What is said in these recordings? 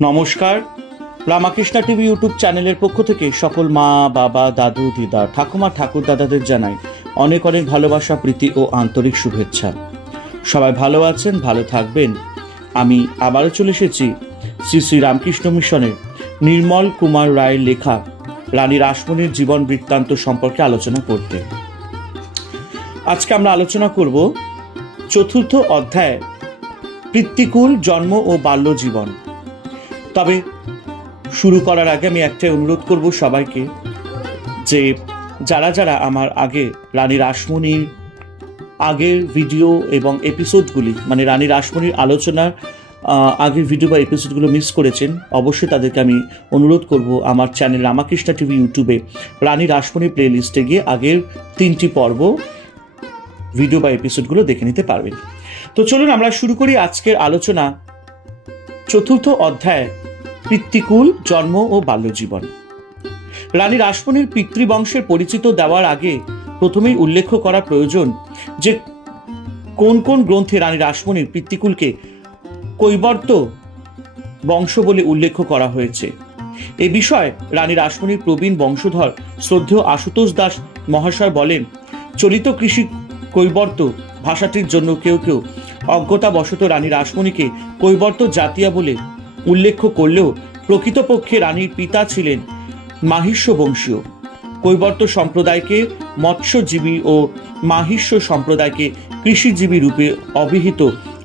নমস্কার। Ramakrishna TV YouTube চ্যানেলের পক্ষ থেকে সকল মা, বাবা, দাদু, দিদা, ঠাকুমা, ঠাকুর দাদাদের জানাই অনেক অনেক ভালোবাসা, প্রীতি ও আন্তরিক শুভেচ্ছা। সবাই ভালো আছেন, ভালো থাকবেন। আমি আবারও চলে এসেছি শ্রী শ্রী রামকৃষ্ণ মিশনের নির্মল কুমার রায়ের লেখা রানী রাসমণির জীবন বৃত্তান্ত সম্পর্কে আলোচনা করতে। আজকে আমরা আলোচনা করব চতুর্থ অধ্যায়, পিতৃকুল, জন্ম ও বাল্য জীবন। তবে শুরু করার আগে আমি একটাই অনুরোধ করব সবাইকে, যে যারা যারা আমার আগে রানী রাসমণির আগের ভিডিও এবং এপিসোডগুলি, মানে রানী রাসমণির আলোচনার আগের ভিডিও বা এপিসোডগুলো মিস করেছেন, অবশ্যই তাদেরকে আমি অনুরোধ করব আমার চ্যানেল রামাকৃষ্ণা টিভি ইউটিউবে রানী রাসমণির প্লে লিস্টে গিয়ে আগের 3টি পর্ব ভিডিও বা এপিসোডগুলো দেখে নিতে পারবেন। তো চলুন আমরা শুরু করি আজকের আলোচনা। চতুর্থ অধ্যায়, পিতৃকুল, জন্ম ও বাল্যজীবন। রানী রাসমণির পিতৃবংশের পরিচিত দেওয়ার আগে প্রথমেই উল্লেখ করা প্রয়োজন যে কোন কোন গ্রন্থে রানী রাসমণির পিতৃকুলকে কৈবর্ত বংশ বলে উল্লেখ করা হয়েছে। এ বিষয়ে রানী রাসমণির প্রবীণ বংশধর শ্রদ্ধেয় আশুতোষ দাস মহাশয় বলেন, চলিত কৃষি কৈবর্ত ভাষাটির জন্য কেউ কেউ অজ্ঞতাবশত রানী রাসমণিকে কৈবর্ত জাতীয় বলে উল্লেখ করলেও প্রকৃতপক্ষে রানীর পিতা ছিলেন মাহিষ্য বংশীয়। কৈবর্ত সম্প্রদায়কে মৎস্যজীবী ও মাহিষ্য সম্প্রদায়কে কৃষিজীবী রূপে অভিহিত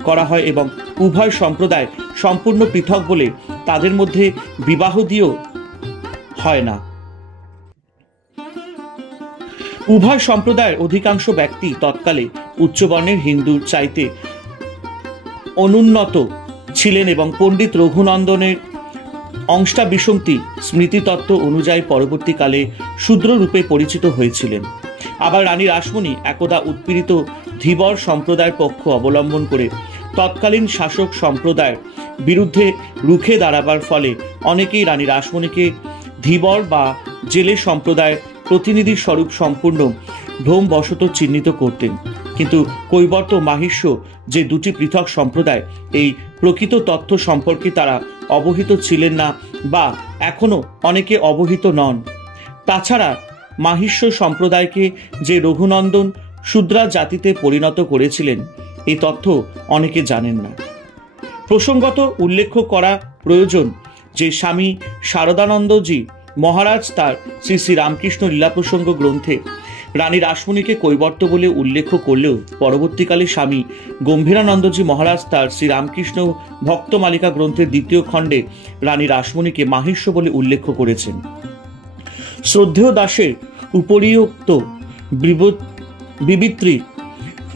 করা হয় এবং উভয় সম্প্রদায় সম্পূর্ণ পৃথক বলে তাদের মধ্যে বিবাহ দিয়েও হয় না। উভয় সম্প্রদায়ের অধিকাংশ ব্যক্তি তৎকালে উচ্চবর্ণের হিন্দুর চাইতে অনুন্নত ছিলেন এবং পণ্ডিত রঘুনন্দনের অংশাবিসংতি স্মৃতিতত্ত্ব অনুযায়ী পরবর্তীকালে শূদ্র রূপে পরিচিত হয়েছিলেন। আবার রানী রাসমণি একদা উৎপীড়িত ধীবর সম্প্রদায়ের পক্ষ অবলম্বন করে তৎকালীন শাসক সম্প্রদায়ের বিরুদ্ধে রুখে দাঁড়াবার ফলে অনেকেই রানী রাসমণিকে ধীবর বা জেলে সম্প্রদায়ের প্রতিনিধি স্বরূপ সম্পূর্ণ ভ্রমবশত চিহ্নিত করতেন। কিন্তু কৈবর্ত মাহিষ্য যে দুটি পৃথক সম্প্রদায়, এই প্রকৃত তথ্য সম্পর্কে তারা অবহিত ছিলেন না বা এখনো অনেকে অবহিত নন। তাছাড়া মাহিষ্য সম্প্রদায়কে যে রঘুনন্দন শূদ্রা জাতিতে পরিণত করেছিলেন, এই তথ্য অনেকে জানেন না। প্রসঙ্গত উল্লেখ করা প্রয়োজন যে স্বামী শারদানন্দজি মহারাজ তার শ্রী শ্রী রামকৃষ্ণ লীলাপ্রসঙ্গ গ্রন্থে রানী রাসমণিকে কৈবর্ত বলে উল্লেখ করলেও পরবর্তীকালে স্বামী গম্ভীরানন্দজি মহারাজ তার শ্রী রামকৃষ্ণ ভক্তমালিকা গ্রন্থের 2য় খণ্ডে রানী রাসমণিকে মাহিষ্য বলে উল্লেখ করেছেন। শ্রদ্ধেয় দাসের উপরিউক্ত বিবৃতি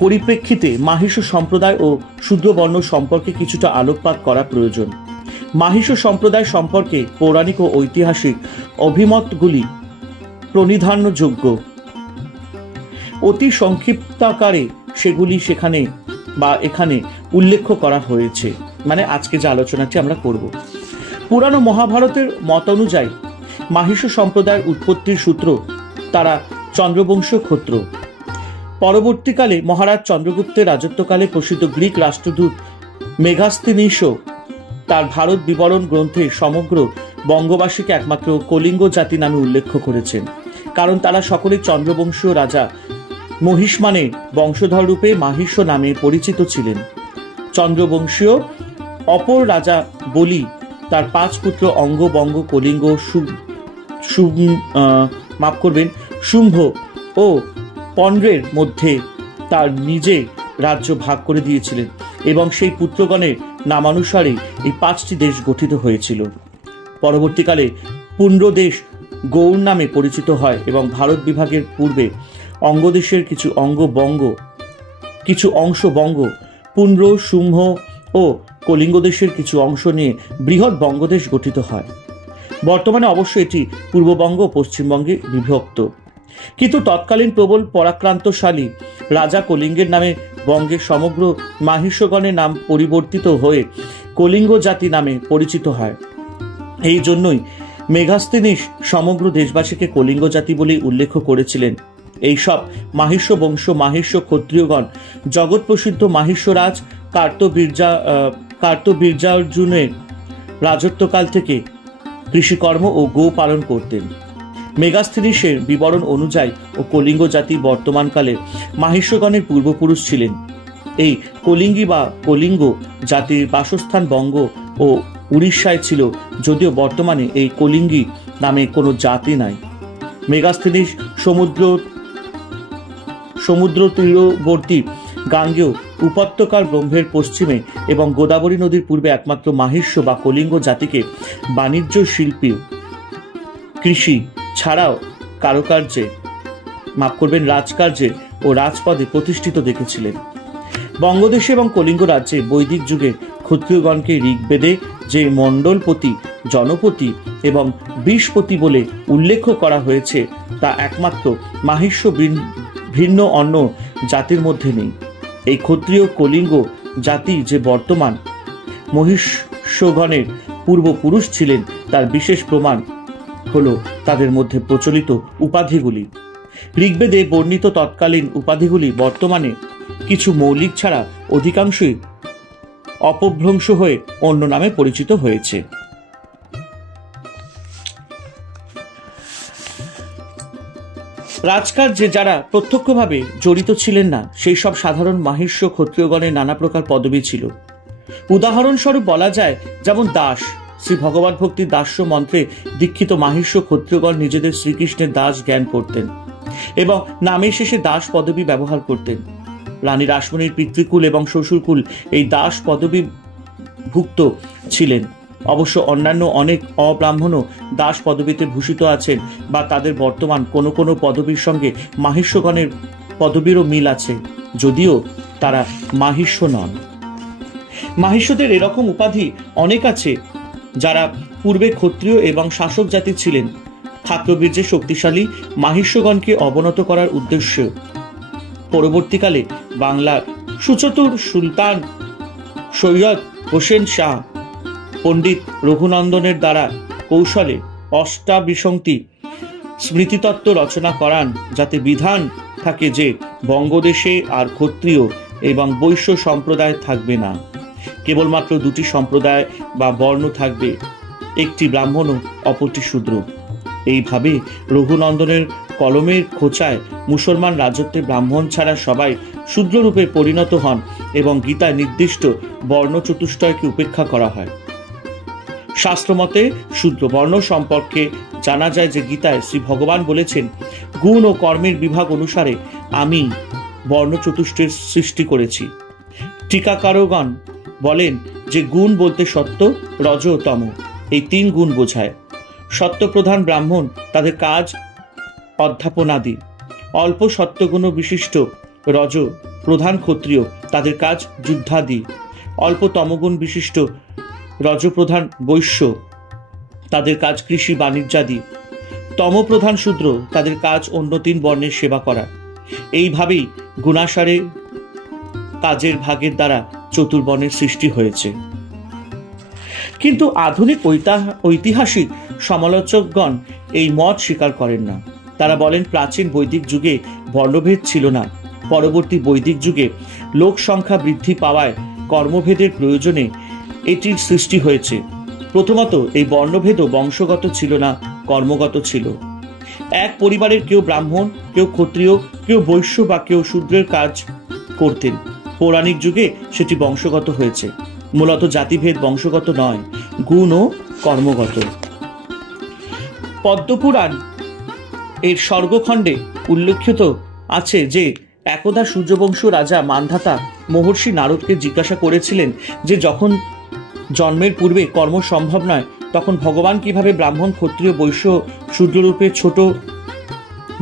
পরিপ্রেক্ষিতে মাহিষ্য সম্প্রদায় ও শূদ্রবর্ণ সম্পর্কে কিছুটা আলোকপাত করা প্রয়োজন। মাহিষ্য সম্প্রদায় সম্পর্কে পৌরাণিক ও ঐতিহাসিক অভিমতগুলি প্রণিধানযোগ্য। অতি সংক্ষিপ্তাকারে সেগুলি সেখানে বা এখানে উল্লেখ করা হয়েছে, মানে আজকে যে আলোচনাটি আমরা করব। পুরাণ মহাভারতের মত অনুযায়ী মাহিষ্য সম্প্রদায়ের উৎপত্তির সূত্র তারা চন্দ্রবংশীয় ক্ষত্র। পরবর্তীকালে মহারাজ চন্দ্রগুপ্তের রাজত্বকালে প্রসিদ্ধ গ্রিক রাষ্ট্রদূত মেগাস্তিনিসও তার ভারত বিবরণ গ্রন্থে সমগ্র বঙ্গবাসীকে একমাত্র কলিঙ্গ জাতি নামে উল্লেখ করেছেন, কারণ তারা সকলে চন্দ্রবংশীয় রাজা মহিষ্মানের বংশধর রূপে মাহিষ্য নামে পরিচিত ছিলেন। চন্দ্রবংশীয় অপর রাজা বলি তার 5 পুত্র অঙ্গ, বঙ্গ, কলিঙ্গ, শুম্ভ ও পন্ড্রের মধ্যে তার নিজে রাজ্য ভাগ করে দিয়েছিলেন এবং সেই পুত্রগণের নামানুসারে এই 5টি দেশ গঠিত হয়েছিল। পরবর্তীকালে পুণ্ড্রদেশ গৌড় নামে পরিচিত হয় এবং ভারত বিভাগের পূর্বে অঙ্গদেশের কিছু অংশ বঙ্গ, পুণ্ড্র, শুম্ভ ও কলিঙ্গ দেশের কিছু অংশ নিয়ে বৃহৎ বঙ্গদেশ গঠিত হয়। বর্তমানে অবশ্য এটি পূর্ববঙ্গ ও পশ্চিমবঙ্গে বিভক্ত। কিন্তু তৎকালীন প্রবল পরাক্রান্তশালী রাজা কলিঙ্গের নামে বঙ্গের সমগ্র মাহিষ্যগণের নাম পরিবর্তিত হয়ে কলিঙ্গ জাতি নামে পরিচিত হয়। এই জন্যই মেগাস্তিনিস সমগ্র দেশবাসীকে কলিঙ্গ জাতি বলেই উল্লেখ করেছিলেন। এইসব মাহিষ্য বংশ মাহিষ্য ক্ষত্রিয়গণ জগৎ প্রসিদ্ধ মাহিষ্যরাজ কার্তবীর্যার্জুনের রাজত্বকাল থেকে কৃষিকর্ম ও গো পালন করতেন। মেগাস্থিনিসের বিবরণ অনুযায়ী ও কলিঙ্গ জাতি বর্তমানকালে মাহিষ্যগণের পূর্বপুরুষ ছিলেন। এই কলিঙ্গী বা কলিঙ্গ জাতির বাসস্থান বঙ্গ ও উড়িষ্যায় ছিল, যদিও বর্তমানে এই কলিঙ্গী নামে কোনো জাতি নাই। মেগাস্থিনিস সমুদ্র তীরবর্তী গাঙ্গেয় উপত্যকার ব্রহ্মের পশ্চিমে এবং গোদাবরী নদীর পূর্বে একমাত্র মাহিষ্য বা কলিঙ্গ জাতিকে বাণিজ্য, শিল্পী, কৃষি ছাড়াও রাজকার্যে ও রাজপদে প্রতিষ্ঠিত দেখেছিলেন। বঙ্গদেশে এবং কলিঙ্গ রাজ্যে বৈদিক যুগে ক্ষত্রিয়গণকে ঋগ্বেদে যে মণ্ডলপতি, জনপতি এবং বৃষপতি বলে উল্লেখ করা হয়েছে তা একমাত্র মাহিষ্য ভিন্ন অন্য জাতির মধ্যে নেই। এই ক্ষত্রিয় কলিঙ্গ জাতি যে বর্তমান মহিষ্যগণের পূর্বপুরুষ ছিলেন তার বিশেষ প্রমাণ হল তাদের মধ্যে প্রচলিত উপাধিগুলি। ঋগ্বেদে বর্ণিত তৎকালীন উপাধিগুলি বর্তমানে কিছু মৌলিক ছাড়া অধিকাংশই অপভ্রংশ হয়ে অন্য নামে পরিচিত হয়েছে। রাজকার্যে যারা প্রত্যক্ষভাবে জড়িত ছিলেন না সেই সব সাধারণ মাহিষ্য ক্ষত্রিয়গণের নানা প্রকার পদবী ছিল। উদাহরণস্বরূপ বলা যায়, যেমন দাস, শ্রী ভগবান ভক্তির দাস্য মন্ত্রে দীক্ষিত মাহিষ্য ক্ষত্রিয়গণ নিজেদের শ্রীকৃষ্ণের দাস জ্ঞান করতেন এবং নামের শেষে দাস পদবী ব্যবহার করতেন। রানী রাসমণির পিতৃকুল এবং শ্বশুরকুল এই দাস পদবী ভুক্ত ছিলেন। অবশ্য অন্যান্য অনেক অব্রাহ্মণও দাস পদবীতে ভূষিত আছেন বা তাদের বর্তমান কোনো কোনো পদবীর সঙ্গে মাহিষ্যগণের পদবীরও মিল আছে, যদিও তারা মাহিষ্য নন। মাহিষ্যদের এরকম উপাধি অনেক আছে যারা পূর্বে ক্ষত্রিয় এবং শাসক জাতি ছিলেন। ক্ষাত্রবীর্যে শক্তিশালী মাহিষ্যগণকে অবনত করার উদ্দেশ্য পরবর্তীকালে বাংলার সুচতুর সুলতান সৈয়দ হোসেন শাহ পণ্ডিত রঘুনন্দনের দ্বারা কৌশলে অষ্টাবিংশতি স্মৃতিতত্ত্ব রচনা করান, যাতে বিধান থাকে যে বঙ্গদেশে আর ক্ষত্রিয় এবং বৈশ্য সম্প্রদায় থাকবে না, কেবলমাত্র দুটি সম্প্রদায় বা বর্ণ থাকবে, একটি ব্রাহ্মণ ও অপরটি শূদ্র। এইভাবে রঘুনন্দনের কলমের খোঁচায় মুসলমান রাজত্বে ব্রাহ্মণ ছাড়া সবাই শূদ্ররূপে পরিণত হন এবং গীতায় নির্দিষ্ট বর্ণ চতুষ্টয়কে উপেক্ষা করা হয়। শাস্ত্রমতে শূদ্র বর্ণ সম্পর্কে জানা যায় যে গীতায় শ্রী ভগবান বলেছেন, গুণ ও কর্মের বিভাগ অনুসারে আমি বর্ণ চতুষ্টের সৃষ্টি করেছি। টিকাকারগণ বলেন যে গুণ বলতে সত্য, রজ ও তম এই তিন গুণ বোঝায়। সত্যপ্রধান ব্রাহ্মণ তাদের কাজ অধ্যাপনাদি, অল্প সত্যগুণ বিশিষ্ট রজ প্রধান ক্ষত্রিয় তাদের কাজ যুদ্ধাদি, অল্প তমগুণ বিশিষ্ট রজপ্রধান বৈশ্য তাদের কাজ কৃষি বাণিজ্যাদি, তমপ্রধান শূদ্র তাদের কাজ অন্য তিন বর্ণের সেবা করা। এইভাবেই গুণাসারে কাজের ভাগের দ্বারা চতুর্বর্ণের সৃষ্টি হয়েছে। কিন্তু আধুনিক ঐতিহাসিক সমালোচকগণ এই মত স্বীকার করেন না। তারা বলেন, প্রাচীন বৈদিক যুগে বর্ণভেদ ছিল না। পরবর্তী বৈদিক যুগে লোক সংখ্যা বৃদ্ধি পাওয়ায় কর্মভেদের প্রয়োজনে এটির সৃষ্টি হয়েছে। প্রথমত এই বর্ণভেদও বংশগত ছিল না, কর্মগত ছিল। এক পরিবারের কেউ ব্রাহ্মণ, কেউ ক্ষত্রিয়, কেউ বৈশ্য বা কেউ শূদ্রের কাজ করতেন। পৌরাণিক যুগে সেটি বংশগত হয়েছে। মূলত জাতিভেদ বংশগত নয়, গুণ ও কর্মগত। পদ্মপুরাণ এর স্বর্গখণ্ডে উল্লেখিত আছে যে একদা সূর্যবংশ রাজা মান্ধাতা মহর্ষি নারদকে জিজ্ঞাসা করেছিলেন যে যখন জন্মের পূর্বে কর্ম সম্ভব নয় তখন ভগবান কিভাবে ব্রাহ্মণ, ক্ষত্রিয়, বৈশ্য, শূদ্ররূপে ছোট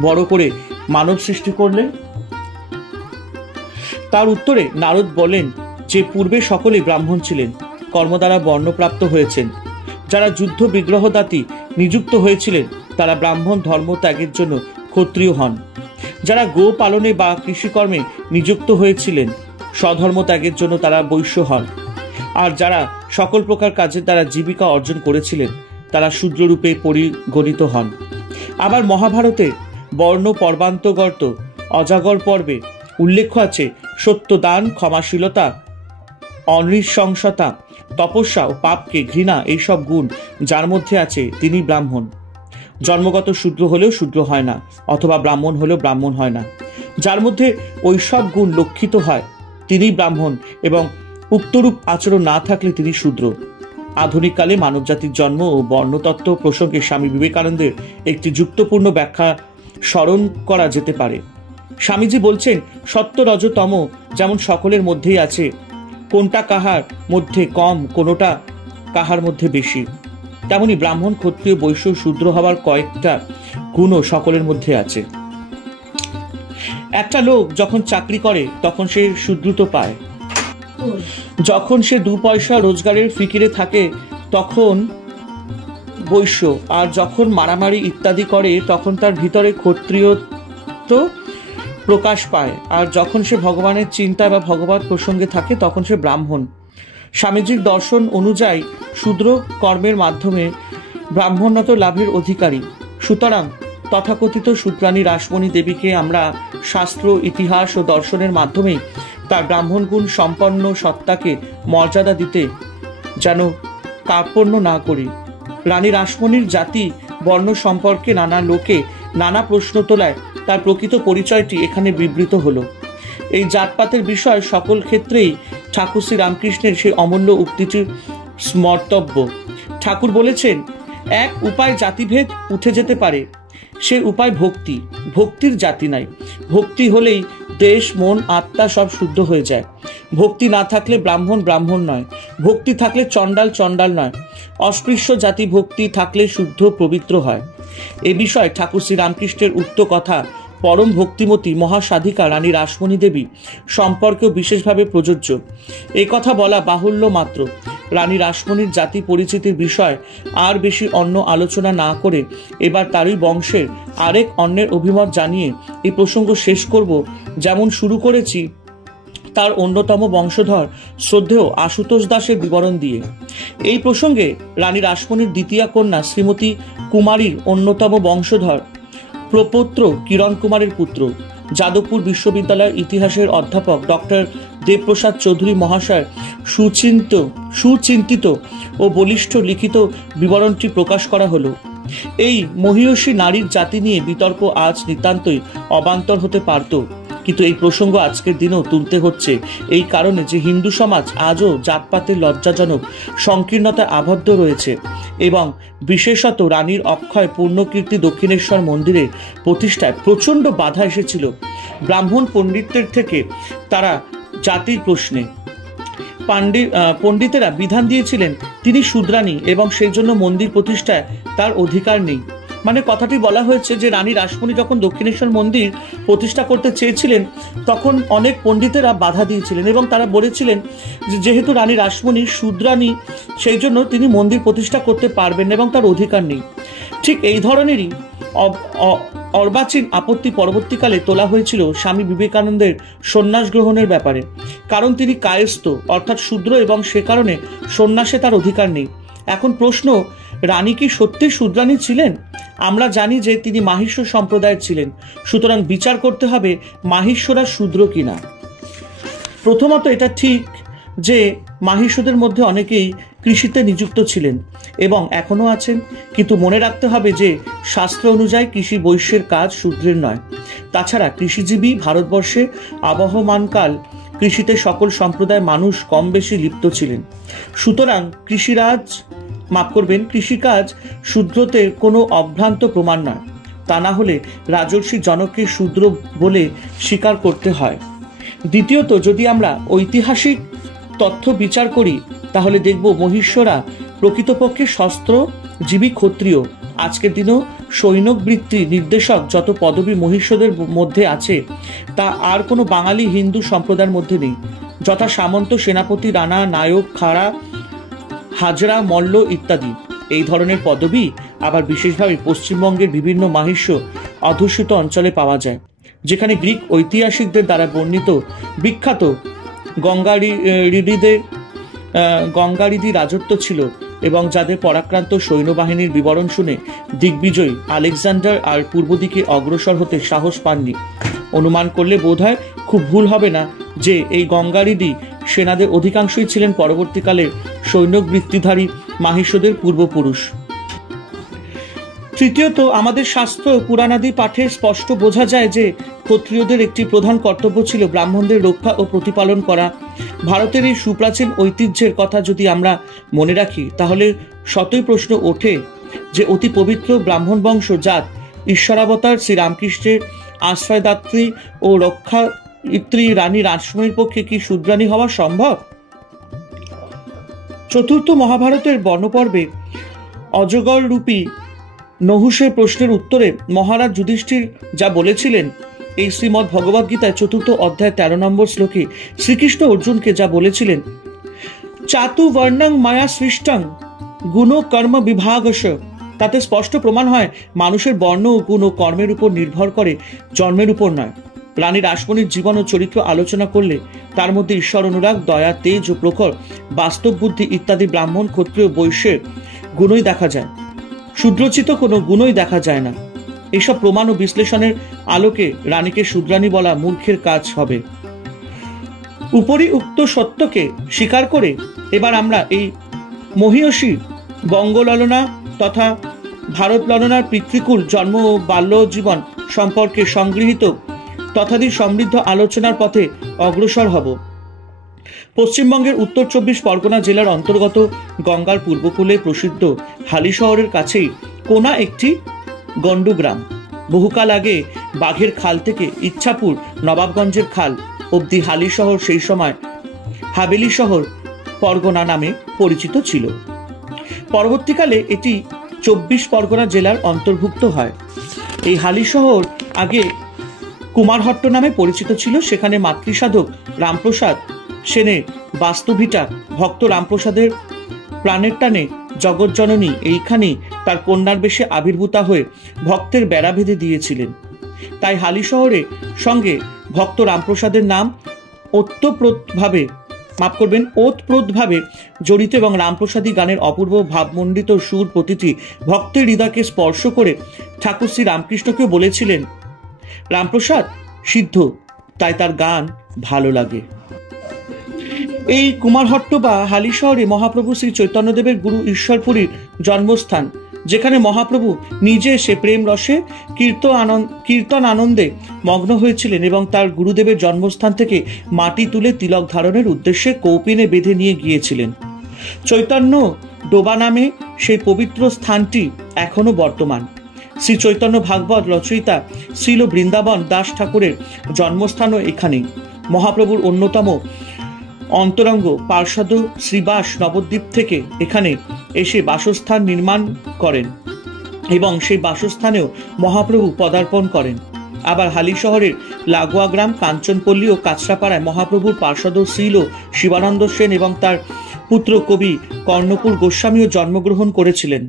বড় করে মানব সৃষ্টি করলেন। তার উত্তরে নারদ বলেন যে পূর্বে সকলেই ব্রাহ্মণ ছিলেন, কর্ম দ্বারা বর্ণপ্রাপ্ত হয়েছেন। যারা যুদ্ধ বিগ্রহদাতি নিযুক্ত হয়েছিলেন তারা ব্রাহ্মণ ধর্ম ত্যাগের জন্য ক্ষত্রিয় হন। যারা গো পালনে বা কৃষিকর্মে নিযুক্ত হয়েছিলেন স্বধর্ম ত্যাগের জন্য তারা বৈশ্য হন। আর যারা সকল প্রকার কাজের দ্বারা জীবিকা অর্জন করেছিলেন তারা শূদ্ররূপে পরিগণিত হন। আবার মহাভারতে বর্ণ পর্বান্তর্গত অজাগর পর্বে উল্লেখ আছে সত্যদান, ক্ষমাশীলতা, অনৃশংসতা, তপস্যা ও পাপকে ঘৃণা এইসব গুণ যার মধ্যে আছে তিনি ব্রাহ্মণ। জন্মগত শূদ্র হলেও শূদ্র হয় না, অথবা ব্রাহ্মণ হলেও ব্রাহ্মণ হয় না। যার মধ্যে ওইসব গুণ লক্ষিত হয় তিনি ব্রাহ্মণ, এবং উক্তরূপ আচরণ না থাকলে তিনি শূদ্র। আধুনিক কালে মানব জাতির জন্ম ও বর্ণতত্ত্ব প্রসঙ্গে স্বামী বিবেকানন্দের একটি যুক্তিপূর্ণ ব্যাখ্যা স্মরণ করা যেতে পারে। স্বামীজি বলছেন, সত্য রজতম যেমন সকলের মধ্যেই আছে, কোনটা কাহার মধ্যে কম, কোনোটা কাহার মধ্যে বেশি, তেমনি ব্রাহ্মণ, ক্ষত্রিয়, বৈশ্য, শূদ্র হওয়ার কয়েকটা গুণও সকলের মধ্যে আছে। একটা লোক যখন চাকরি করে তখন সে শূদ্রত্ব পায়, যখন সে 2 পয়সা রোজগারের ফিকিরে থাকে তখন বৈশ্য, আর যখন মারামারি ইত্যাদি করে তখন তার ভিতরে ক্ষত্রিয়ত্ব প্রকাশ পায়, আর যখন সে ভগবানের চিন্তা বা ভগবত প্রসঙ্গে থাকে তখন সে ব্রাহ্মণ। স্বামীজির দর্শন অনুযায়ী শূদ্র কর্মের মাধ্যমে ব্রাহ্মণত্ব লাভের অধিকারী। সুতরাং তথাকথিত শূদ্রাণী রাসমণি দেবীকে আমরা শাস্ত্র, ইতিহাস ও দর্শনের মাধ্যমে তার ব্রাহ্মণ গুণ সম্পন্ন সত্তাকে মর্যাদা দিতে যেন কার্পণ্য না করি। রানী রাসমণির জাতি বর্ণ সম্পর্কে নানা লোকে নানা প্রশ্ন তোলায় তার প্রকৃত পরিচয়টি এখানে বিবৃত হলো। এই জাতপাতের বিষয় সকল ক্ষেত্রেই ঠাকুর শ্রী রামকৃষ্ণের সেই অমূল্য উক্তিটির স্মর্তব্য। ঠাকুর বলেছেন, এক উপায় জাতিভেদ উঠে যেতে পারে, সে উপায় ভক্তি। ভক্তির জাতি নাই। ভক্তি হলেই দেশ, মন, আত্মা সব শুদ্ধ হয়ে যায়। ভক্তি না থাকলে ব্রাহ্মণ ব্রাহ্মণ নয়, ভক্তি থাকলে চণ্ডাল চণ্ডাল নয়, অস্পৃশ্য জাতি ভক্তি থাকলে শুদ্ধ পবিত্র হয়। এ বিষয়ে ঠাকুর শ্রী রামকৃষ্ণের উক্ত কথা পরম ভক্তিমতী মহাসাধিকা রানী রাসমণি দেবী সম্পর্কেও বিশেষভাবে প্রযোজ্য। এ কথা বলা বাহুল্য মাত্র। রানী রাসমণির জাতি পরিচিতির বিষয় আর বেশি অন্য আলোচনা না করে এবার তারই বংশের আরেক অন্যের অভিমত জানিয়ে এই প্রসঙ্গ শেষ করব। যেমন শুরু করেছি তার অন্যতম বংশধর শ্রদ্ধেয় আশুতোষ দাসের বিবরণ দিয়ে। এই প্রসঙ্গে রানী রাসমণির দ্বিতীয় কন্যা শ্রীমতী কুমারীর অন্যতম বংশধর প্রপৌত্র কিরণ কুমারের পুত্র, যাদবপুর বিশ্ববিদ্যালয়ের ইতিহাসের অধ্যাপক ডক্টর দেবপ্রসাদ চৌধুরী মহাশয় সুচিন্তিত ও বলিষ্ঠ লিখিত বিবরণটি প্রকাশ করা হলো। এই মহীয়সী নারীর জাতি নিয়ে বিতর্ক আজ নিতান্তই অবান্তর হতে পারত, কিন্তু এই প্রসঙ্গ আজকের দিনেও তুলতে হচ্ছে এই কারণে যে হিন্দু সমাজ আজও জাতপাতের লজ্জাজনক সংকীর্ণতায় আবদ্ধ রয়েছে, এবং বিশেষত রানীর অক্ষয় পূর্ণকীর্তি দক্ষিণেশ্বর মন্দিরের প্রতিষ্ঠায় প্রচণ্ড বাধা এসেছিল ব্রাহ্মণ পণ্ডিতদের থেকে। তারা জাতির প্রশ্নে পণ্ডিতেরা বিধান দিয়েছিলেন তিনি শূদ্রাণী এবং সেই জন্য মন্দির প্রতিষ্ঠায় তার অধিকার নেই। মানে কথাটি বলা হয়েছে যে রানী রাসমণি যখন দক্ষিণেশ্বর মন্দির প্রতিষ্ঠা করতে চেয়েছিলেন তখন অনেক পণ্ডিতেরা বাধা দিয়েছিলেন এবং তারা বলেছিলেন যে যেহেতু রানী রাসমণি শূদ্রাণী সেই জন্য তিনি মন্দির প্রতিষ্ঠা করতে পারবেন না এবং তার অধিকার নেই। ঠিক এই ধরনেরই অর্বাচীন আপত্তি পরবর্তীকালে তোলা হয়েছিল স্বামী বিবেকানন্দের সন্ন্যাস গ্রহণের ব্যাপারে, কারণ তিনি কায়স্থ অর্থাৎ শূদ্র এবং সে কারণে সন্ন্যাসে তার অধিকার নেই। এখন প্রশ্ন, রানী কি সত্যি শূদ্রাণী ছিলেন? আমরা জানি যে তিনি মাহিষ্য সম্প্রদায়ের ছিলেন, সুতরাং বিচার করতে হবে মাহিষ্যরা শূদ্র কিনা। প্রথমত এটা ঠিক যে মাহিষ্যদের মধ্যে অনেকেই কৃষিতে নিযুক্ত ছিলেন এবং এখনো আছেন, কিন্তু মনে রাখতে হবে যে শাস্ত্র অনুযায়ী কৃষি বৈশ্যের কাজ শূদ্রের নয়। তাছাড়া কৃষিজীবী ভারতবর্ষে আবহমানকাল কৃষিতে সকল সম্প্রদায়ের মানুষ কম বেশি লিপ্ত ছিলেন। সুতরাং কৃষিকাজ শূদ্রতের কোনো অভ্রান্ত প্রমাণ নয়। তা না হলে রাজর্ষি জনককে শূদ্র বলে স্বীকার করতে হয়। দ্বিতীয়ত, যদি আমরা ঐতিহাসিক তথ্য বিচার করি তাহলে দেখব মহিষ্যরা প্রকৃতপক্ষে শস্ত্রজীবী ক্ষত্রিয়। আজকের দিনেও সৈনিক বৃত্তি নির্দেশক যত পদবী মহিষ্যদের মধ্যে আছে তা আর কোনো বাঙালি হিন্দু সম্প্রদায়ের মধ্যে নেই, যথা সামন্ত, সেনাপতি, রানা, নায়ক, খাড়া, হাজরা, মল্ল ইত্যাদি। এই ধরনের পদবী আবার বিশেষভাবে পশ্চিমবঙ্গের বিভিন্ন মাহিষ্য অধ্যুষিত অঞ্চলে পাওয়া যায়, যেখানে গ্রিক ঐতিহাসিকদের দ্বারা বর্ণিত বিখ্যাত গঙ্গারিডীদের গঙ্গারিদি রাজত্ব ছিল এবং যাদের পরাক্রান্ত সৈন্যবাহিনীর বিবরণ শুনে দিগ্বিজয়ী আলেকজান্ডার আর পূর্ব দিকে অগ্রসর হতে সাহস পাননি। অনুমান করলে বোধহয় খুব ভুল হবে না যে এই গঙ্গারিদি সেনাদের অধিকাংশই ছিলেন পরবর্তীকালে সৈনিক বৃত্তিধারী মাহিষ্যদের পূর্বপুরুষ। তৃতীয়ত, আমাদের শাস্ত্র পুরাণাদি পাঠে স্পষ্ট বোঝা যায় যে ক্ষত্রিয়দের একটি প্রধান কর্তব্য ছিল ব্রাহ্মণদের রক্ষা ও প্রতিপালন করা। ভারতের এই সুপ্রাচীন ঐতিহ্যের কথা যদি আমরা মনে রাখি তাহলে শতই প্রশ্ন ওঠে যে অতি পবিত্র ব্রাহ্মণ বংশ জাত ঈশ্বরাবতার শ্রীরামকৃষ্ণের আশ্রয়দাত্রী ও রক্ষায়িত্রী রানী রাসমণির পক্ষে কি শূদ্রাণী হওয়া সম্ভব? চতুর্থ মহাভারতের বর্ণপর্বে অজগর রূপী নহুষের প্রশ্নের উত্তরে মহারাজ যুধিষ্ঠির যা বলেছিলেন, এই শ্রীমদ্ ভগবদ গীতায় 4 অধ্যায় 13 নম্বর শ্লোকে শ্রীকৃষ্ণ অর্জুনকে যা বলেছিলেন, চাতু বর্ণং মায়া সৃষ্টং গুণ কর্ম বিভাগশ, তাতে স্পষ্ট প্রমাণ হয় মানুষের বর্ণ ও গুণ ও কর্মের উপর নির্ভর করে, জন্মের উপর নয়। রানী রাসমণির জীবন ও চরিত্র আলোচনা করলে তার মধ্যে ঈশ্বর অনুরাগ, দয়া, তেজ ও প্রখর বাস্তব বুদ্ধি ইত্যাদি ব্রাহ্মণ, ক্ষত্রিয়, বৈশ্যের গুণই দেখা যায়, শূদ্রোচিত কোনো গুণই দেখা যায় না। এইসব প্রমাণ ও বিশ্লেষণের আলোকে রানীকে শূদ্রাণী বলা মূর্খের কাজ হবে। উপরি উক্ত সত্যকে স্বীকার করে এবার আমরা এই মহীয়সী বঙ্গললনা তথা ভারত ললনার পিতৃকুল জন্ম ও বাল্য জীবন সম্পর্কে সংগৃহীত তথাদি সমৃদ্ধ আলোচনার পথে অগ্রসর হব। পশ্চিমবঙ্গের উত্তর 24 পরগনা জেলার অন্তর্গত গঙ্গার পূর্বকূলে প্রসিদ্ধ হালি শহরের কাছেই কোনা একটি গন্ডু গ্রাম। বহুকাল আগে বাঘের খাল থেকে ইচ্ছাপুর নবাবগঞ্জের খাল অবধি হালি শহর সেই সময় হাবেলি শহর পরগনা নামে পরিচিত ছিল। পরবর্তীকালে এটি 24 পরগনা জেলার অন্তর্ভুক্ত হয়। এই হালি শহর আগে কুমারহট্ট নামে পরিচিত ছিল। সেখানে মাতৃসাধক রামপ্রসাদ সেনের বাস্তুভিটা ভক্ত রামপ্রসাদের প্রাণের টানে জগৎজননী এইখানেই তার কন্যার বেশে আবির্ভূতা হয়ে ভক্তের বেড়া বেঁধে দিয়েছিলেন। তাই হালি শহরের সঙ্গে ভক্ত রামপ্রসাদের নাম ওতপ্রোতভাবে জড়িত এবং রামপ্রসাদী গানের অপূর্ব ভাবমণ্ডিত সুর প্রতিটি ভক্তের হৃদয়কে স্পর্শ করে ঠাকুর শ্রী রামকৃষ্ণকেও বলেছিলেন, রামপ্রসাদ সিদ্ধ, তাই তার গান ভালো লাগে। এই কুমারহট্ট বা হালি শহরে মহাপ্রভু শ্রী চৈতন্যদেবের গুরু ঈশ্বরপুরীর জন্মস্থান, যেখানে মহাপ্রভু নিজে এসে প্রেম রসে কীর্তন আনন্দে মগ্ন হয়েছিলেন এবং তার গুরুদেবের জন্মস্থান থেকে মাটি তুলে তিলক ধারণের উদ্দেশ্যে কৌপিনে বেঁধে নিয়ে গিয়েছিলেন। চৈতন্য ডোবা নামে সেই পবিত্র স্থানটি এখনো বর্তমান। শ্রী চৈতন্য ভাগবত রচয়িতা শ্রীল বৃন্দাবন দাস ঠাকুরের জন্মস্থানও এখানেই। মহাপ্রভুর অন্যতম অন্তরঙ্গ পার্ষদ শ্রীবাস নবদ্বীপ থেকে এখানে এসে বাসস্থান নির্মাণ করেন এবং সেই বাসস্থানেও মহাপ্রভু পদার্পণ করেন। আবার হালি শহরের লাগোয়া গ্রাম কাঞ্চনপল্লী ও কাছড়াপাড়ায় মহাপ্রভুর পার্ষদ শ্রীল শিবানন্দ সেন এবং তার পুত্র কবি কর্ণপুর গোস্বামীও জন্মগ্রহণ করেছিলেন।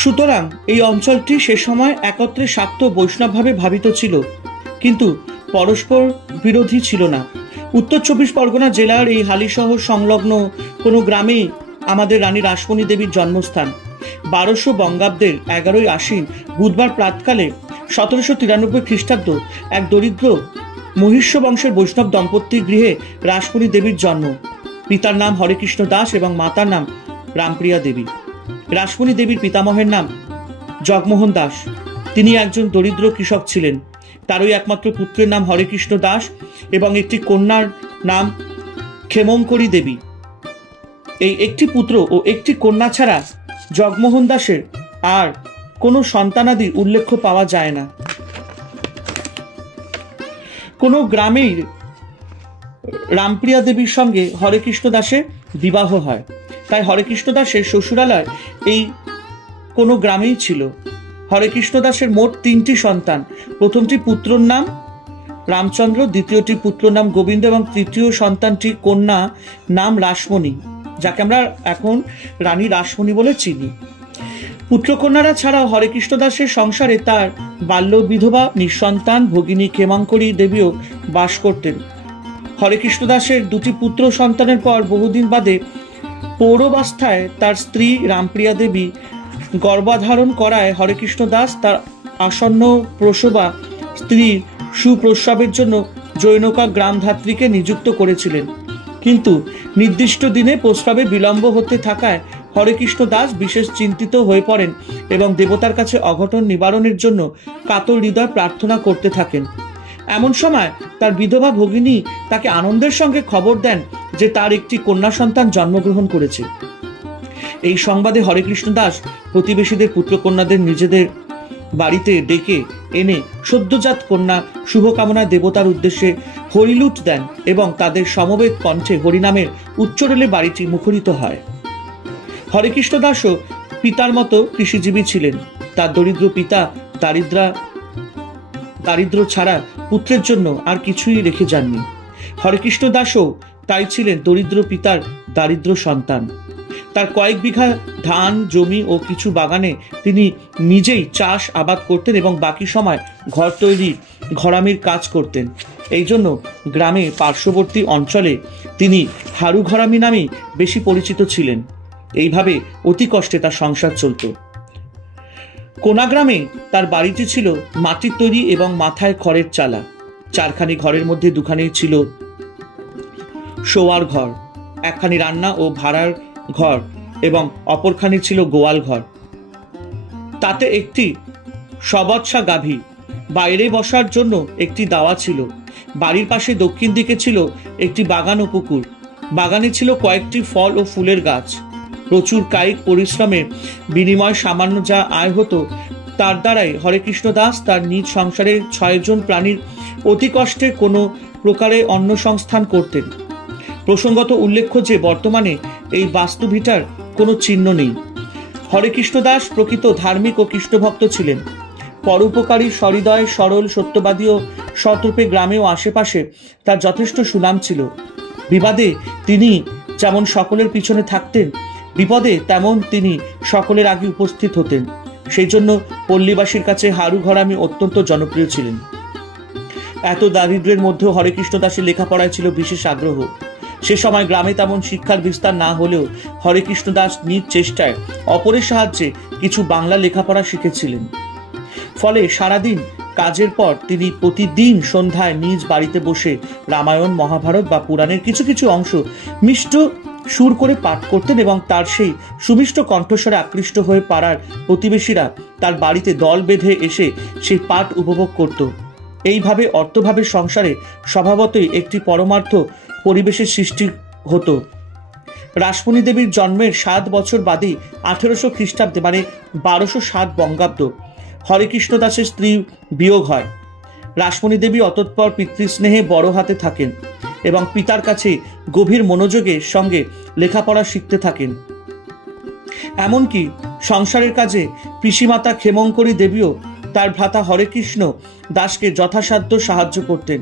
সুতরাং এই অঞ্চলটি সে সময় একত্রে শাক্ত বৈষ্ণবভাবে ভাবিত ছিল, কিন্তু পরস্পর বিরোধী ছিল না। উত্তর 24 পরগনা জেলার এই হালি শহর সংলগ্ন কোনো গ্রামেই আমাদের রানী রাসমণি দেবীর জন্মস্থান। 1200 বঙ্গাব্দের 11ই আশ্বিন বুধবার প্রাতকালে 1793 খ্রিস্টাব্দ এক দরিদ্র মহিষ্য বংশের বৈষ্ণব দম্পতির গৃহে রাসমণি দেবীর জন্ম। পিতার নাম হরেকৃষ্ণ দাস এবং মাতার নাম রামপ্রিয়া দেবী। রাসমণি দেবীর পিতামহের নাম জগমোহন দাস। তিনি একজন দরিদ্র কৃষক ছিলেন। তারই একমাত্র পুত্রের নাম হরেকৃষ্ণ দাস এবং একটি কন্যার নাম ক্ষেমঙ্করী দেবী। এই একটি পুত্র ও একটি কন্যা ছাড়া জগমোহন দাসের আর কোনো সন্তানাদির উল্লেখ পাওয়া যায় না। কোনো গ্রামেই রামপ্রিয়া দেবীর সঙ্গে হরেকৃষ্ণ দাসের বিবাহ হয়। তাই হরেকৃষ্ণ দাসের শ্বশুরালয় এই কোনো গ্রামেই ছিল। হরেকৃষ্ণ দাসের মোট 3টি সন্তান। প্রথমটি পুত্রর নাম রামচন্দ্র, দ্বিতীয়টি পুত্র নাম গোবিন্দ এবং তৃতীয় সন্তানটি কন্যা নাম রাসমণি, যাকে আমরা এখন রানী রাসমণি বলে চিনি। পুত্রকন্যারা ছাড়াও হরেকৃষ্ণ দাসের সংসারে তার বাল্য বিধবা নিঃসন্তান ভগিনী ক্ষেমঙ্করী দেবীও বাস করতেন। হরেকৃষ্ণ দাসের দুটি পুত্র সন্তানের পর বহুদিন বাদে পৌরবাস্থায় তার স্ত্রী রামপ্রিয়া দেবী গর্ভধারণ করায় হরেকৃষ্ণ দাস তার আসন্ন প্রসবা স্ত্রীর সুপ্রসবের জন্য জৈনকা গ্রামধাত্রীকে নিযুক্ত করেছিলেন। কিন্তু নির্দিষ্ট দিনে প্রস্রাবে বিলম্ব হতে থাকায় হরেকৃষ্ণ দাস বিশেষ চিন্তিত হয়ে পড়েন এবং দেবতার কাছে অঘটন নিবারণের জন্য কাতর হৃদয় প্রার্থনা করতে থাকেন। এমন সময় তার বিধবা ভগিনী তাকে আনন্দের সঙ্গে খবর দেন যে তার একটি কন্যা সন্তান জন্মগ্রহণ করেছে। এই সংবাদে হরেকৃষ্ণ দাস প্রতিবেশীদের পুত্রকন্যাদের নিজেদের বাড়িতে ডেকে এনে সদ্যজাত কন্যা শুভকামনা দেবতার উদ্দেশ্যে হরিলুট দেন এবং তাদের সমবেত কণ্ঠে হরিনামের উচ্চারণে বাড়িটি মুখরিত হয়। হরেকৃষ্ণ দাসও পিতার মতো কৃষিজীবী ছিলেন। তার দরিদ্র পিতা দারিদ্র ছাড়া পুত্রের জন্য আর কিছুই রেখে যাননি। হরেকৃষ্ণ দাসও তাই ছিলেন দরিদ্র পিতার দারিদ্র সন্তান। তার কয়েক বিঘা ধান জমি ও কিছু বাগানে তিনি নিজেই চাষ আবাদ করতেন এবং বাকি সময় ঘর তৈরি ঘরামির কাজ করতেন। এই জন্য গ্রামে পার্শ্ববর্তী অঞ্চলে তিনি হারু ঘরামি নামেই বেশি পরিচিত ছিলেন। এইভাবে অতি কষ্টে তার সংসার চলত। কোনা গ্রামে তার বাড়িটি ছিল মাটির তৈরি এবং মাথায় খড়ের চালা। চারখানি ঘরের মধ্যে দুখানি ছিল শোয়ার ঘর, একখানি রান্না ও ভাড়ার ঘর এবং অপরখানি ছিল গোয়াল ঘর। তাতে একটি সবৎসা গাভী, বাইরে বসার জন্য একটি দাওয়া ছিল। বাড়ির পাশে দক্ষিণ দিকে ছিল একটি বাগান ও পুকুর। বাগানে ছিল কয়েকটি ফল ও ফুলের গাছ। প্রচুর কায়িক পরিশ্রমের বিনিময় সামান্য যা আয় হতো তার দ্বারাই হরেকৃষ্ণ দাস তার নিজ সংসারে 6 জন প্রাণীর অতি কষ্টে কোনো প্রকারে অন্ন সংস্থান করতেন। প্রসঙ্গত উল্লেখ্য যে বর্তমানে এই বাস্তুভিটার কোনো চিহ্ন নেই। হরেকৃষ্ণ দাস প্রকৃত ধার্মিক ও কৃষ্ণভক্ত ছিলেন। পরোপকারী, সহৃদয়, সরল, সত্যবাদী ও সৎরূপে গ্রামে ও আশেপাশে তার যথেষ্ট সুনাম ছিল। বিবাদে তিনি যেমন সকলের পিছনে থাকতেন, বিপদে তেমন তিনি সকলের আগে উপস্থিত হতেন। সেই জন্য পল্লীবাসীর কাছে হারু ঘরামি অত্যন্ত জনপ্রিয় ছিলেন। এত দারিদ্র্যের মধ্যেও হরেকৃষ্ণ দাসের লেখাপড়ায় ছিল বিশেষ আগ্রহ। সে সময় গ্রামে তেমন শিক্ষার বিস্তার না হলেও হরেকৃষ্ণ দাস নিজ চেষ্টায় অপরের সাহায্যে কিছু বাংলা লেখাপড়া শিখেছিলেন। ফলে সারাদিন কাজের পর তিনি প্রতিদিন সন্ধ্যায় নিজ বাড়িতে বসে রামায়ণ, মহাভারত বা পুরাণের কিছু কিছু অংশ মিষ্ট সুর করে পাঠ করতেন এবং তার সেই সুমিষ্ট কণ্ঠস্বরে আকৃষ্ট হয়ে পাড়ার প্রতিবেশীরা তার বাড়িতে দল বেঁধে এসে সেই পাঠ উপভোগ করত। এইভাবে অর্থভাবের সংসারে স্বভাবতই একটি পরমার্থ পরিবেশের সৃষ্টি হতো। রাসমণি দেবীর জন্মের 7 বছর বাদে 1800 খ্রিস্টাব্দে মানে 1207 বঙ্গাব্দ হরেকৃষ্ণ দাসের স্ত্রী বিয়োগ হয়। রাসমণি দেবী অতঃপর পিতৃস্নেহে বড় হাতে থাকেন এবং পিতার কাছে গভীর মনোযোগের সঙ্গে লেখাপড়া শিখতে থাকেন। এমনকি সংসারের কাজে পিসিমাতা ক্ষেমঙ্করী দেবীও তার ভ্রাতা হরেকৃষ্ণ দাসকে যথাসাধ্য সাহায্য করতেন।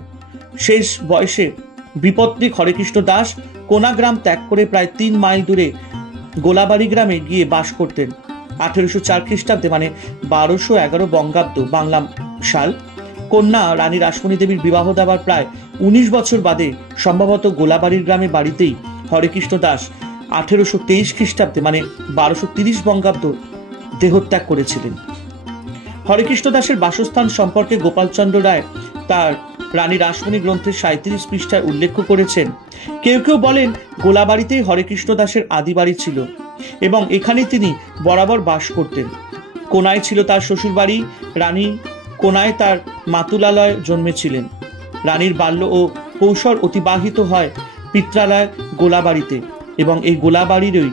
শেষ বয়সে বিপত্নিক হরেকৃষ্ণ দাস কোনা গ্রাম ত্যাগ করে প্রায় 3 মাইল দূরে গোলাবাড়ি গ্রামে গিয়ে বাস করতেন। 1804 খ্রিস্টাব্দে মানে 1211 বঙ্গাব্দ বাংলা সাল কন্যা রানী রাসমণি দেবীর বিবাহ দেওয়ার প্রায় 19 বছর বাদে সম্ভবত গোলাবাড়ির গ্রামে বাড়িতেই হরেকৃষ্ণ দাস 1823 খ্রিস্টাব্দে মানে 1230 বঙ্গাব্দ দেহত্যাগ করেছিলেন। হরেকৃষ্ণ দাসের বাসস্থান সম্পর্কে গোপালচন্দ্র রায় তার রানী রাসমণি গ্রন্থের 37 পৃষ্ঠায় উল্লেখ করেছেন। কেউ কেউ বলেন গোলাবাড়িতেই হরেকৃষ্ণ দাসের আদি বাড়ি ছিল এবং এখানেই তিনি বরাবর বাস করতেন। কোনায় ছিল তার শ্বশুর বাড়ি। রানী কোনায় তার মাতুলালয় জন্মেছিলেন। রানীর বাল্য ও কৈশোর অতিবাহিত হয় পিত্রালয় গোলাবাড়িতে এবং এই গোলাবাড়িরই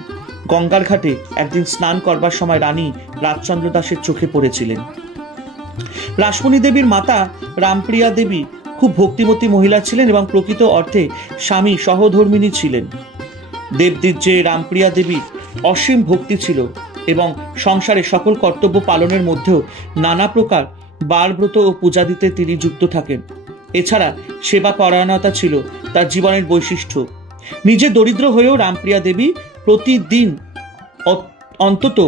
গঙ্গার ঘাটে একদিন স্নান করবার সময় রানী রাজচন্দ্র দাসের চোখে পড়েছিলেন। রাসমণি দেবীর মাতা রামপ্রিয়া দেবী খুব ভক্তিমতী মহিলা ছিলেন এবং প্রকৃত অর্থে স্বামী সহধর্মিণী ছিলেন। দেবদ্বিজে রামপ্রিয়া দেবী অসীম ভক্তি ছিল এবং সংসারে সকল কর্তব্য পালনের মধ্যেও নানা প্রকার বারব্রত ও পূজা দিতে তিনি যুক্ত থাকেন। এছাড়া সেবা পরায়ণতা ছিল তার জীবনের বৈশিষ্ট্য। নিজে দরিদ্র হয়েও রামপ্রিয়া দেবী প্রতিদিন অন্তত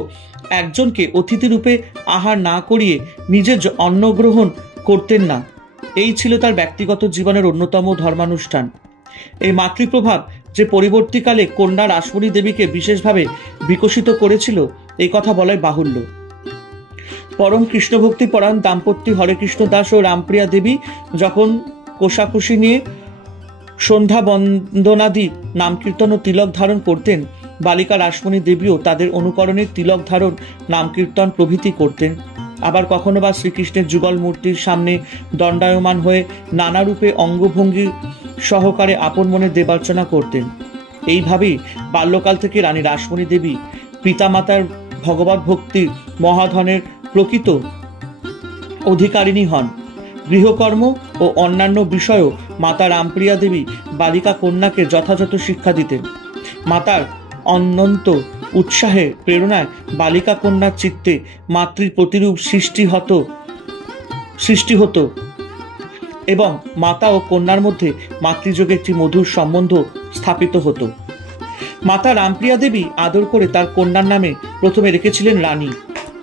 একজনকে অতিথি রূপে আহার না করিয়ে নিজে অন্ন গ্রহণ করতেন না। এই ছিল তার ব্যক্তিগত জীবনের অন্যতম ধর্মানুষ্ঠান। এই মাতৃপ্রভাব যে পরবর্তীকালে কন্যা রাসমণি দেবীকে বিশেষভাবে বিকশিত করেছিল এই কথা বলাই বাহুল্য। পরম কৃষ্ণভক্তি পরায়ণ দাম্পত্য হরেকৃষ্ণ দাস ও রামপ্রিয়া দেবী যখন কোষাকুষি নিয়ে সন্ধ্যা বন্দনাদি নাম কীর্তন ও তিলক ধারণ করতেন, বালিকা রাসমণি দেবীও তাদের অনুকরণে তিলক ধারণ, নাম কীর্তন প্রভৃতি করতেন। আবার কখনো বা শ্রীকৃষ্ণের যুগল মূর্তির সামনে দণ্ডায়মান হয়ে নানা রূপে অঙ্গভঙ্গি সহকারে আপন মনে দেবার্চনা করতেন। এইভাবেই বাল্যকাল থেকে রানী রাসমণি দেবী পিতামাতার ভগবত ভক্তির মহাধনের প্রকৃত অধিকারিণী হন। গৃহকর্ম ও অন্যান্য বিষয়েও মাতা রামপ্রিয়া দেবী বালিকা কন্যাকে যথাযথ শিক্ষা দিতেন। মাতার অনন্ত উৎসাহে প্রেরণায় বালিকা কন্যার চিত্তে মাতৃর প্রতিরূপ সৃষ্টি হতো এবং মাতা ও কন্যার মধ্যে মাতৃযোগে একটি মধুর সম্বন্ধ স্থাপিত হতো। মাতা রামপ্রিয়া দেবী আদর করে তার কন্যার নামে প্রথমে রেখেছিলেন রানী।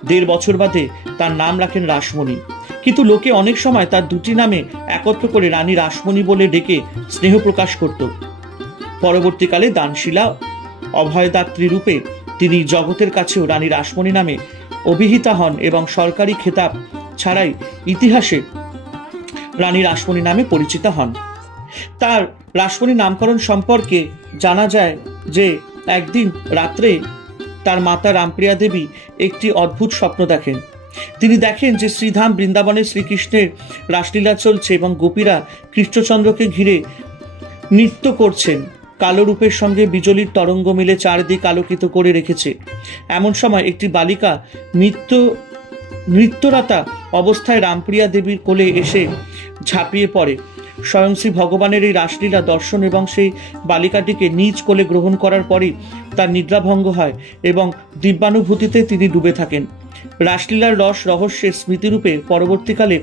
1.5 বছর বাদে তার নাম রাখেন রাসমণি। কিন্তু লোকে অনেক সময় তার দুটি নামে একত্র করে রানী রাসমণি বলে ডেকে স্নেহ প্রকাশ করত। পরবর্তীকালে দানশীলা অভয়দাত্রী রূপে তিনি জগতের কাছেও রানী রাসমণি নামে অভিহিতা হন এবং সরকারি খেতাব ছাড়াই ইতিহাসে রানী রাসমণি নামে পরিচিতা হন। তার রাসমণি নামকরণ সম্পর্কে জানা যায় যে একদিন রাত্রে তার মাতা রামপ্রিয়া দেবী একটি অদ্ভুত স্বপ্ন দেখেন। তিনি দেখেন যে শ্রীধাম বৃন্দাবনে শ্রীকৃষ্ণের রাসলীলা চলছে এবং গোপীরা কৃষ্ণচন্দ্রকে ঘিরে নৃত্য করছেন। কালো রূপের সঙ্গে বিজলির তরঙ্গ মিলে চারদিক আলোকিত করে রেখেছে। এমন সময় একটি বালিকা নৃত্যরতা অবস্থায় রামপ্রিয়া দেবীর কোলে এসে ঝাঁপিয়ে পড়ে। স্বয়ং শ্রী ভগবানের এই রাসলীলা দর্শন এবং সেই বালিকাটিকে নিজ কোলে গ্রহণ করার পরই তার নিদ্রাভঙ্গ হয় এবং দিব্যানুভূতিতে তিনি ডুবে থাকেন। রাসলীলার রস রহস্যের স্মৃতিরূপে পরবর্তীকালে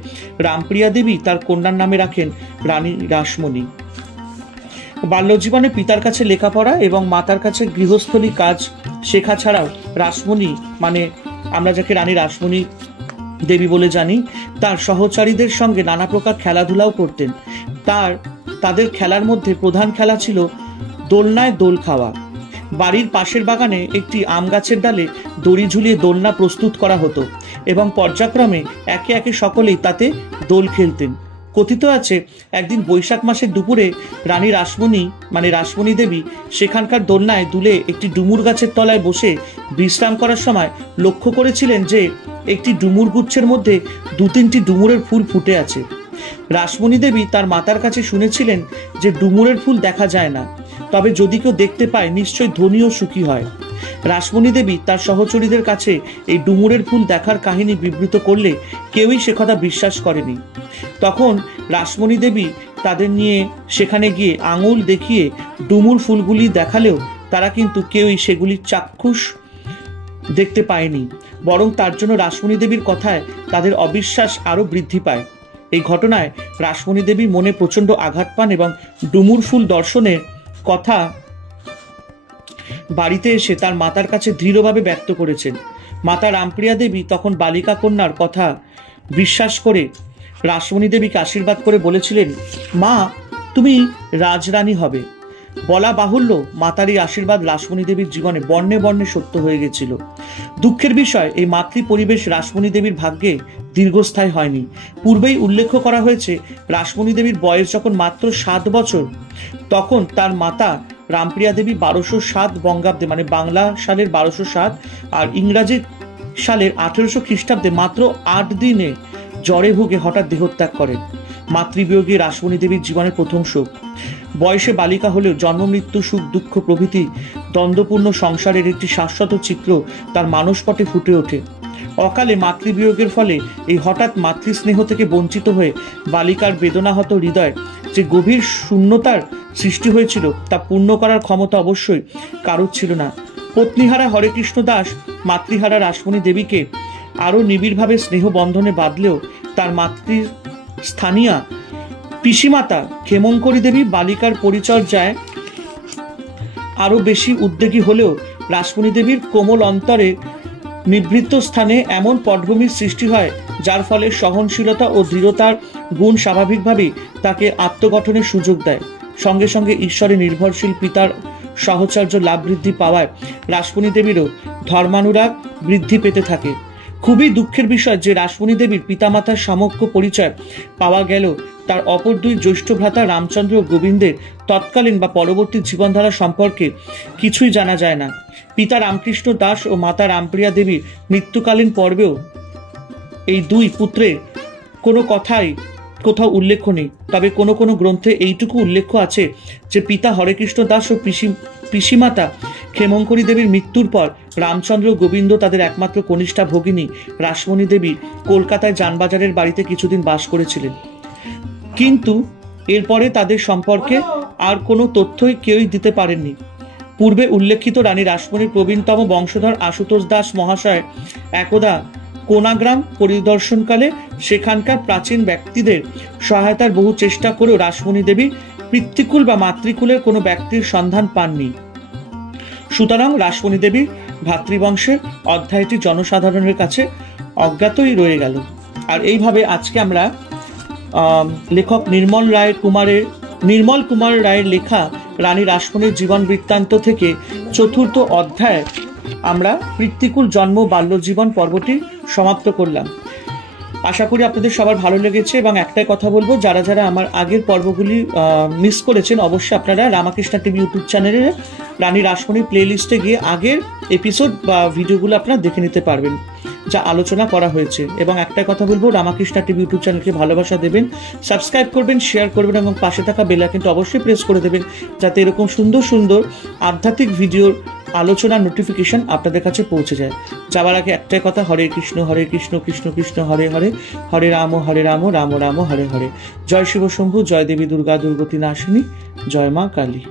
রামপ্রিয়া দেবী তার কন্যার নামে রাখেন রানী রাসমণি। বাল্যজীবনে পিতার কাছে লেখাপড়া এবং মাতার কাছে গৃহস্থলী কাজ শেখা ছাড়াও রাসমণি, মানে আমরা যাকে রানী রাসমণি দেবী বলে জানি, তার সহচারীদের সঙ্গে নানা প্রকার খেলাধুলাও করতেন। তাদের খেলার মধ্যে প্রধান খেলা ছিল দোলনায় দোল খাওয়া। বাড়ির পাশের বাগানে একটি আম গাছের ডালে দড়ি ঝুলিয়ে দোলনা প্রস্তুত করা হতো এবং পর্যায়ক্রমে একে একে সকলেই তাতে দোল খেলতেন। কথিত আছে একদিন বৈশাখ মাসের দুপুরে রানী রাসমণি, মানে রাসমণি দেবী, সেখানকার দোলনায় দুলে একটি ডুমুর গাছের তলায় বসে বিশ্রাম করার সময় লক্ষ্য করেছিলেন যে একটি ডুমুর গুচ্ছের মধ্যে 2-3টি ডুমুরের ফুল ফুটে আছে। রাসমণি দেবী তার মাতার কাছে শুনেছিলেন যে ডুমুরের ফুল দেখা যায় না, তবে যদি কেউ দেখতে পায় নিশ্চয়ই ধনী ও সুখী হয়। রাসমণি দেবী তার সহচরীদের কাছে এই ডুমুরের ফুল দেখার কাহিনী বিবৃত করলে কেউই সে কথা বিশ্বাস করেনি। তখন রাসমণি দেবী তাদের নিয়ে সেখানে গিয়ে আঙুল দেখিয়ে ডুমুর ফুলগুলি দেখালেও তারা কিন্তু কেউই সেগুলি চাক্ষুষ দেখতে পায়নি, বরং তার জন্য রাসমণি দেবীর কথায় তাদের অবিশ্বাস আরো বৃদ্ধি পায়। এই ঘটনায় রাসমণি দেবী মনে প্রচন্ড আঘাত পান এবং ডুমুর ফুল দর্শনের কথা বাড়িতে এসে তার মাতার কাছে দৃঢ়ভাবে ব্যক্ত করেছেন। মাতা রামপ্রিয়া দেবী তখন বালিকা কন্যার কথা বিশ্বাস করে রাসমণি দেবীকে আশীর্বাদ করে বলেছিলেন, মা, তুমি রাজরানী হবে। বলা বাহুল্য, মাতার এই আশীর্বাদ রাসমণি দেবীর জীবনে বর্ণে বর্ণে সত্য হয়ে গেছিল। দুঃখের বিষয়, এই মাতৃ পরিবেশ রাসমণি দেবীর ভাগ্যে দীর্ঘস্থায়ী হয়নি। পূর্বেই উল্লেখ করা হয়েছে, রাসমণি দেবীর বয়স যখন মাত্র 7 বছর, তখন তার মাতা রামপ্রিয়া দেবী 1207 বঙ্গাব্দে, মানে বাংলা সালের 1207 আর ইংরাজি সালের 1800 খ্রিস্টাব্দে মাত্র 8 দিনে জ্বরে ভুগে হঠাৎ দেহত্যাগ করেন। মাতৃবিয়োগে রাসমণি দেবীর জীবনের প্রথম শোক। বয়সে বালিকা হলেও জন্ম মৃত্যু, সুখ দুঃখ প্রভৃতি দ্বন্দ্বপূর্ণ সংসারের একটি শাশ্বত চিত্র তার মানসপটে ফুটে ওঠে। অকালে মাতৃবিয়োগের ফলে এই হঠাৎ মাতৃস্নেহ থেকে বঞ্চিত হয়ে বালিকার বেদনাহত হৃদয় যে গভীর শূন্যতার সৃষ্টি হয়েছিল তা পূর্ণ করার ক্ষমতা অবশ্যই কারোর ছিল না। পত্নীহারা হরেকৃষ্ণ দাস মাতৃহারা রাসমণি দেবীকে আরো নিবিড়ভাবে স্নেহ বন্ধনে বাঁধলেও তার মাতৃস্থানীয়া পিসিমাতা ক্ষেমঙ্করী দেবী বালিকার পরিচর্যায় আরো বেশি উদ্যোগী হলেও রাসমণি দেবীর কোমল অন্তরে নিভৃত স্থানে এমন পটভূমির সৃষ্টি হয় যার ফলে সহনশীলতা ও দৃঢ়তার গুণ স্বাভাবিকভাবেই তাকে আত্মগঠনের সুযোগ দেয়। সঙ্গে সঙ্গে ঈশ্বরে নির্ভরশীল পিতার সাহচর্য লাভ বৃদ্ধি পাওয়ায় রাসমণি দেবীরও ধর্মানুরাগ বৃদ্ধি পেতে থাকে। খুবই দুঃখের বিষয় যে রাসমণি দেবীর পিতামাতার সামগ্য পরিচয় পাওয়া গেল তার অপর দুই জ্যৈষ্ঠ ভ্রাতা রামচন্দ্র ও গোবিন্দের তৎকালীন বা পরবর্তী জীবনধারা সম্পর্কে কিছুই জানা যায় না। পিতা রামকৃষ্ণ দাস ও মাতা রামপ্রিয়া দেবীর মৃত্যুকালীন পর্বেও এই দুই পুত্রের কোনো কোথাও উল্লেখ নেই। তবে কোনো কোনো গ্রন্থে এইটুকু উল্লেখ আছে যে পিতা হরেকৃষ্ণ দাস ও পিসিমাতা ক্ষেমঙ্করী দেবীর মৃত্যুর পর রামচন্দ্র গোবিন্দ তাদের একমাত্র কনিষ্ঠা ভগিনী রাসমণি দেবী কলকাতায় যানবাজারের বাড়িতে কিছুদিন বাস করেছিলেন, কিন্তু এরপরে তাদের সম্পর্কে আর কোনো তথ্যই কেউই দিতে পারেননি। পূর্বে উল্লেখিত রানী রাসমণির প্রবীণতম বংশধর আশুতোষ দাস মহাশয় একদা কোনাগ্রাম পরিদর্শনকালে সেখানকার প্রাচীন ব্যক্তিদের সহায়তার বহু চেষ্টা করেও রাসমণি দেবী পিতৃকুল বা মাতৃকুলের কোনো ব্যক্তির সন্ধান পাননি। সুতরাং রাসমণি দেবীর ভাতৃবংশের অধ্যায়টি জনসাধারণের কাছে অজ্ঞাতই রয়ে গেল। আর এইভাবে আজকে আমরা লেখক নির্মল কুমার রায়ের লেখা রানী রাসমণির জীবন বৃত্তান্ত থেকে চতুর্থ অধ্যায় আমরা পিতৃকুল জন্ম বাল্যজীবন পর্বটি সমাপ্ত করলাম। আশা করি আপনাদের সবার ভালো লেগেছে এবং একটাই কথা বলবো, যারা যারা আমার আগের পর্বগুলি মিস করেছেন অবশ্যই আপনারা রামাকৃষ্ণা টিভি ইউটিউব চ্যানেলে রানী রাসমণির প্লে লিস্টে গিয়ে আগের এপিসোড বা ভিডিওগুলো আপনারা দেখে নিতে পারবেন যা আলোচনা করা হয়েছে। এবং একটাই কথা বলবো, রামাকৃষ্ণা টিভি ইউটিউব চ্যানেলকে ভালোবাসা দেবেন, সাবস্ক্রাইব করবেন, শেয়ার করবেন এবং পাশে থাকা বেল আইকনটি অবশ্যই প্রেস করে দেবেন যাতে এরকম সুন্দর সুন্দর আধ্যাত্মিক ভিডিওর আলোচনার নোটিফিকেশন আপনাদের কাছে পৌঁছে যায়। যাওয়ার আগে একটাই কথা, হরে কৃষ্ণ কৃষ্ণ কৃষ্ণ হরে হরে, হরে রাম রাম রাম হরে হরে। জয় শিব শম্ভু, জয় দেবী দুর্গা দুর্গতি নাশিনী, জয় মা কালী।